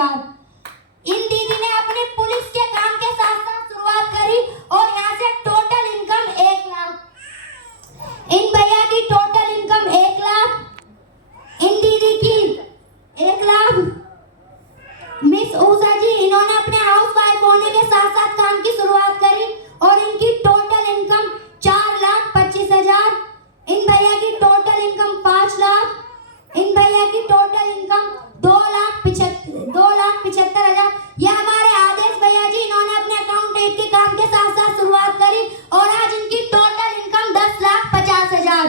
50,000। इन दीदी ने अपने पुलिस के काम के साथ साथ शुरुआत करी और यहाँ से टोटल इनकम 1 लाख। इन भैया की टोटल इनकम 1 लाख, इन दीदी की 1 लाख। मिस ऊषा जी, इन्होंने अपने हाउस वाइफ होने के साथ साथ काम की शुरुआत करी और इनकी टोटल इनकम 4,25,000। इन भैया की टोटल इनकम 5 लाख, इन भैया की टोटल इनकम 2,75,000। ये हमारे आदेश भैया जी, इन्होंने अपने अकाउंटेंट के काम के साथ साथ शुरुआत करी और आज इनकी टोटल इनकम 10,50,000।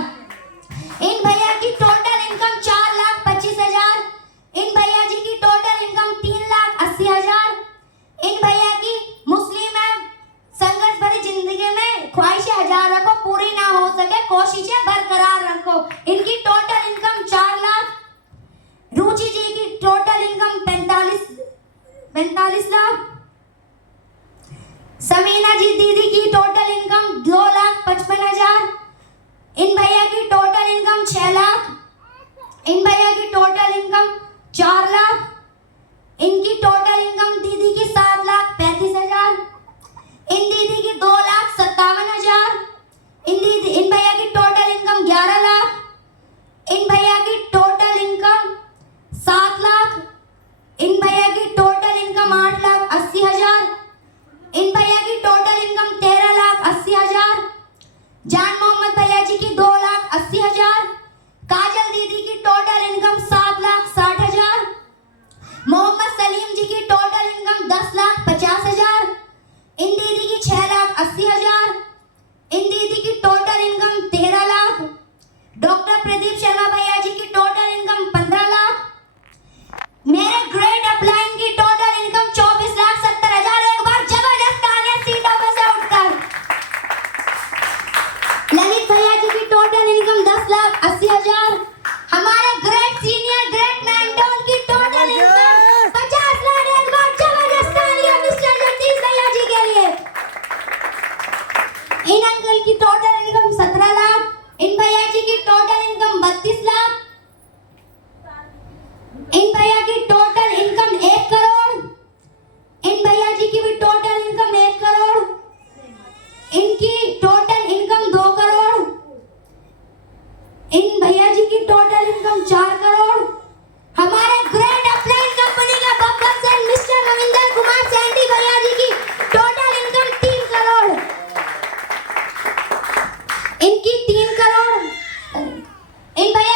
इन भैया की टोटल इनकम 4,25,000। इन भैया जी की टोटल इनकम 3,80,000। इन भैया की मुस्लिम है, संघर्ष भरी जिंदगी में ख्वाहिशें हजार रखो, पूरी ना हो सके कोशिशें बरकरार रखो। इनकी टोटल इनकम 4 लाख। रुचि जी की टोटल इनकम 45 लाख। समीना जी दीदी की टोटल इनकम 2,55,000। इन भैया की टोटल इनकम 6 लाख। इन भैया की टोटल इनकम 4 लाख। इनकी टोटल इनकम दीदी की 7,35,000। इन दीदी की 2,57,000। इन भैया की टोटल इनकम 11 लाख। इन भैया की टोटल इनकम 7 लाख। इन भैया की टोटल इनकम 8,80,000। इन भैया की टोटल इनकम 13,80,000। जान मोहम्मद भैया जी की 2,80,000। काजल दीदी की टोटल इनकम 7,60,000। मोहम्मद सलीम जी की टोटल इनकम 10,50,000। इन दीदी की 6,80,000। इन दीदी की total income 13 lakh. Doctor Pradeep Sharma भैया जी की टोटल इनकम 15 लाख। मेरे ग्रेट अपलाइन की टोटल इनकम 24,70,000। एक बार जबरदस्त तालियां सीटों पे से उठकर। ललित भैया जी की टोटल इनकम 10,80,000। हमारे ग्रेट सीनियर ग्रेट मेंटोर की टोटल इनकम 50 लाख। एक बार जबरदस्त तालियां मिस्टर जगदीश भैया जी के लिए। इन अंकल की टोटल इनकम 17 लाख। इन भैया जी की टोटल इनकम 32 लाख। इन भैया की टोटल इनकम 1 करोड़। इन भैया जी की भी टोटल इनकम 1 करोड़। इनकी टोटल इनकम 2 करोड़। इन भैया जी की टोटल इनकम 4 करोड़। हमारे ग्रेट अपलाइन कंपनी के बब्बर से मिस्टर रविंदर कुमार सैंडी भैया जी की टोटल इनकम 3 करोड़। इनकी 3 करोड़। इन भैया